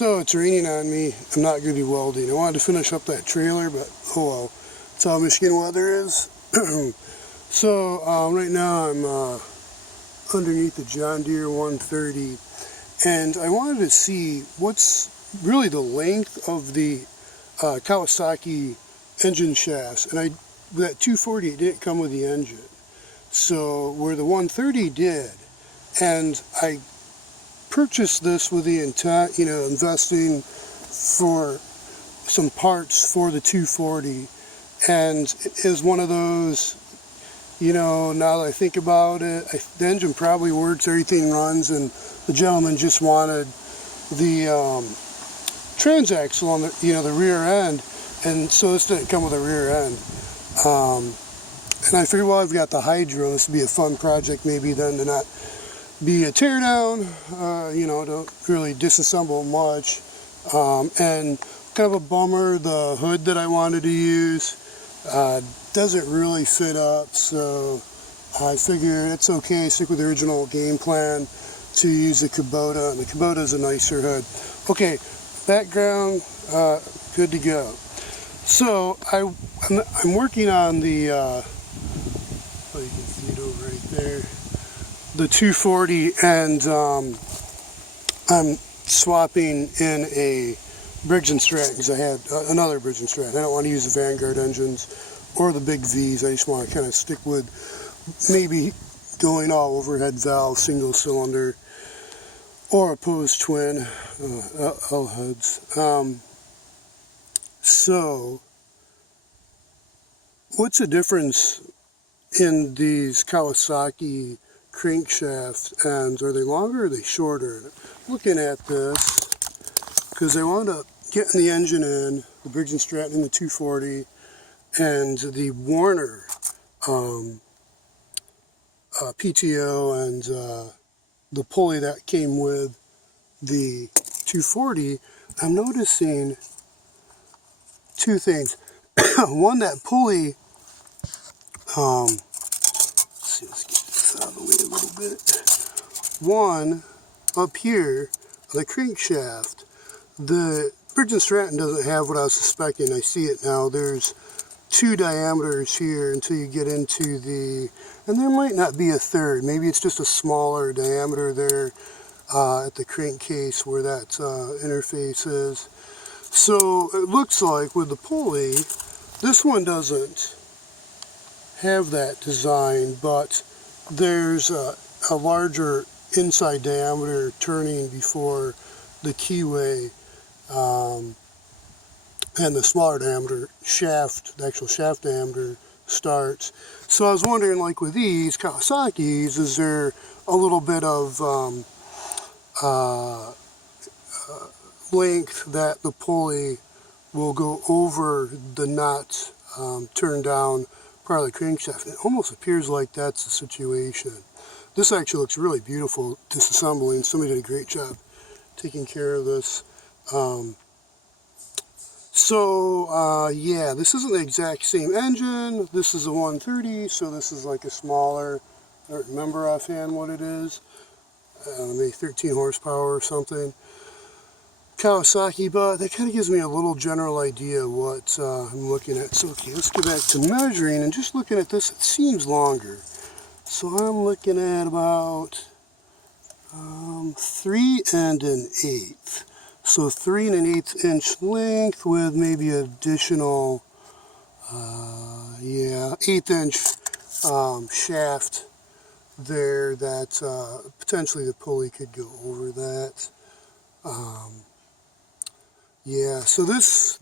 So it's raining on me. I'm not going to be welding. I wanted to finish up that trailer, but oh well. That's how Michigan weather is. So right now I'm underneath the John Deere 130, and I wanted to see what's really the length of the Kawasaki engine shafts. And that 240 didn't come with the engine, so where the 130 did, and I purchased this with the intent, investing for some parts for the 240, and it is one of those, now that I think about it, the engine probably works, everything runs, and the gentleman just wanted the transaxle on the rear end, and so this didn't come with a rear end. And I figured, well, I've got the hydro, this would be a fun project maybe then to not be a teardown, don't really disassemble much, and kind of a bummer, the hood that I wanted to use doesn't really fit up, so I figured it's okay, stick with the original game plan to use the Kubota, and the Kubota is a nicer hood. Okay, background, good to go. So I'm working on the, oh, you can see it over right there, the 240, and I'm swapping in a Briggs & Stratton because I had another Briggs & Stratton. I don't want to use the Vanguard engines or the big V's. I just want to kind of stick with maybe going all overhead valve, single cylinder, or opposed twin L heads. So what's the difference in these Kawasaki crankshaft ends? Are they longer or are they shorter? Looking at this, because I wound up getting the engine in, the Briggs & Stratton in the 240, and the Warner PTO and the pulley that came with the 240, I'm noticing two things. One, that pulley, let's get this out of the way a little bit. One, up here, the crankshaft, the Briggs & Stratton doesn't have what I was suspecting. I see it now. There's two diameters here until you get into the, and there might not be a third. Maybe it's just a smaller diameter there at the crankcase where that interface is. So it looks like with the pulley, this one doesn't have that design, but there's a larger inside diameter turning before the keyway, and the smaller diameter shaft, the actual shaft diameter, starts. So I was wondering, like with these Kawasaki's, is there a little bit of length that the pulley will go over the nut turn down part of the crankshaft? It almost appears like that's the situation. This actually looks really beautiful disassembling. Somebody did a great job taking care of this. Yeah, this isn't the exact same engine. This is a 130, so this is like a smaller, I don't remember offhand what it is, maybe 13 horsepower or something. Kawasaki, but that kind of gives me a little general idea of what I'm looking at. So okay, let's get back to measuring, and just looking at this, it seems longer. So I'm looking at about 3 1/8. So 3 1/8 inch length with maybe additional, 1/8 inch shaft there that potentially the pulley could go over that. So this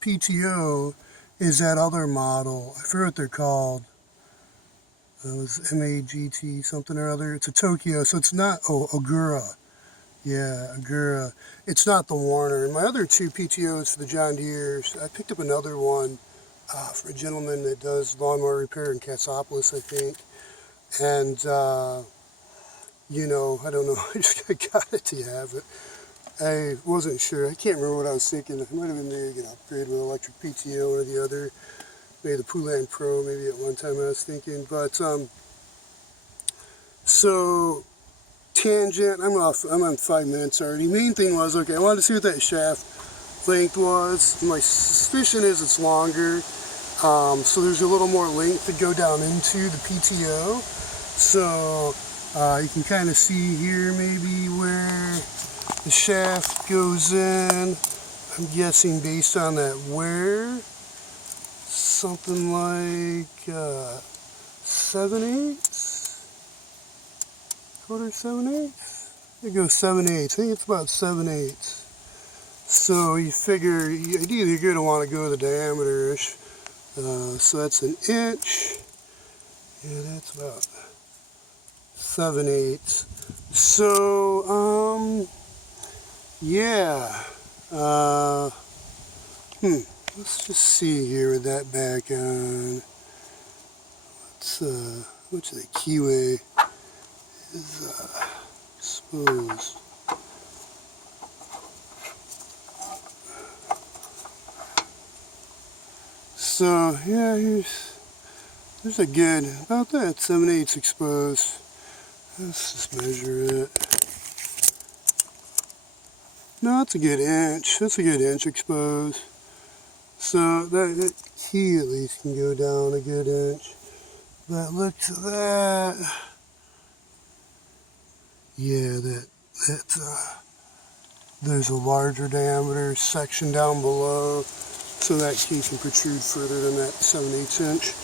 PTO is that other model. I forget what they're called. It was MAGT something or other. It's a Tokyo, so it's not, Agura. Yeah, Agura. It's not the Warner. And my other two PTOs for the John Deere's, I picked up another one for a gentleman that does lawnmower repair in Katsopolis, I think. And, I don't know, I just got it to have it. I wasn't sure. I can't remember what I was thinking. It might have been maybe an upgrade with electric PTO or the other. Maybe the Poulan Pro, maybe at one time I was thinking. But, so tangent. I'm on 5 minutes already. Main thing was, okay, I wanted to see what that shaft length was. My suspicion is it's longer. So there's a little more length to go down into the PTO. So you can kind of see here maybe where the shaft goes in. I'm guessing based on that wear, something like 7/8, quarter 7/8. It goes 7/8. I think it's about 7/8. So you figure ideally you're going to want to go the diameter-ish. So that's an inch. Yeah, that's about 7/8. So yeah. Let's just see here with that back on. What's the keyway is exposed. So yeah, there's a good, about that 7/8 exposed. Let's just measure it. No, that's a good inch. That's a good inch exposed. So that key at least can go down a good inch. But look to that. Yeah, there's a larger diameter section down below. So that key can protrude further than that 7/8 inch.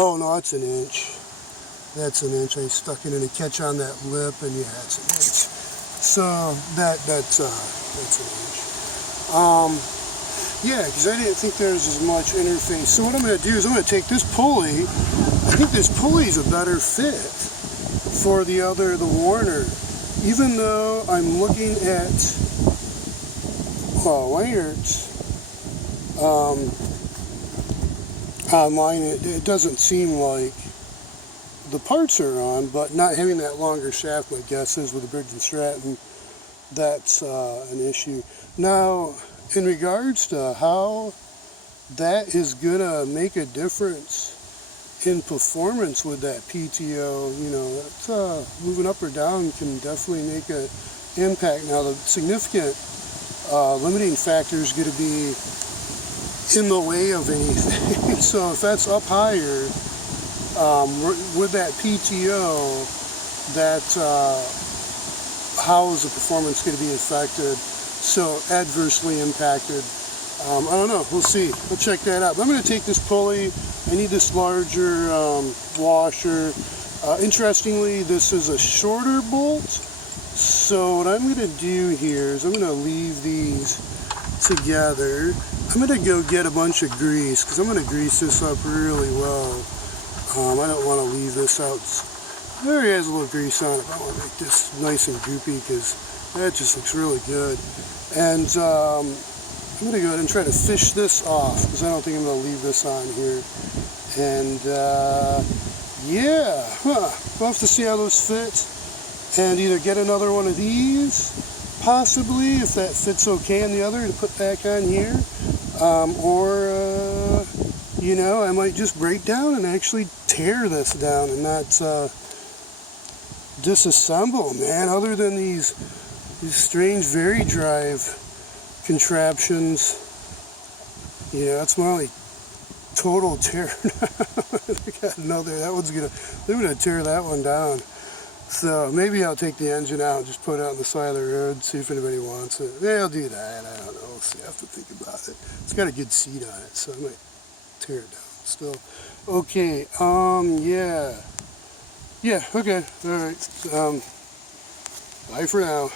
Oh no, that's an inch. That's an inch. I stuck it in a catch on that lip, and yeah, it's an inch. So that's an inch. Yeah, because I didn't think there was as much interface. So what I'm going to do is I'm going to take this pulley. I think this pulley is a better fit for the Warner. Even though I'm looking at wires online, it doesn't seem like the parts are on, but not having that longer shaft, my guess is with the Briggs & Stratton, that's an issue. Now, in regards to how that is gonna make a difference in performance with that PTO, you know, that's, moving up or down can definitely make an impact. Now, the significant limiting factor is going to be in the way of anything. So if that's up higher, with that PTO, that how is the performance going to be affected? So adversely impacted. I don't know. We'll see. We'll check that out. But I'm going to take this pulley. I need this larger washer. Interestingly, this is a shorter bolt. So what I'm going to do here is I'm going to leave these together. I'm going to go get a bunch of grease because I'm going to grease this up really well. I don't want to leave this out. There he has a little grease on it. I want to make this nice and droopy because that just looks really good. And I'm going to go ahead and try to fish this off because I don't think I'm going to leave this on here. And yeah, we'll have to see how those fit. And either get another one of these, possibly, if that fits okay on the other, to put back on here. Or, you know, I might just break down and actually tear this down and not disassemble, man. Other than these strange Vari-Drive contraptions, you know, it's more like total tear down. They're gonna tear that one down. So maybe I'll take the engine out and just put it out on the side of the road, see if anybody wants it. Yeah, I'll do that. I don't know. We'll see. I have to think about it. It's got a good seat on it, so I might tear it down still. Okay, yeah. Yeah, okay. All right. Bye for now.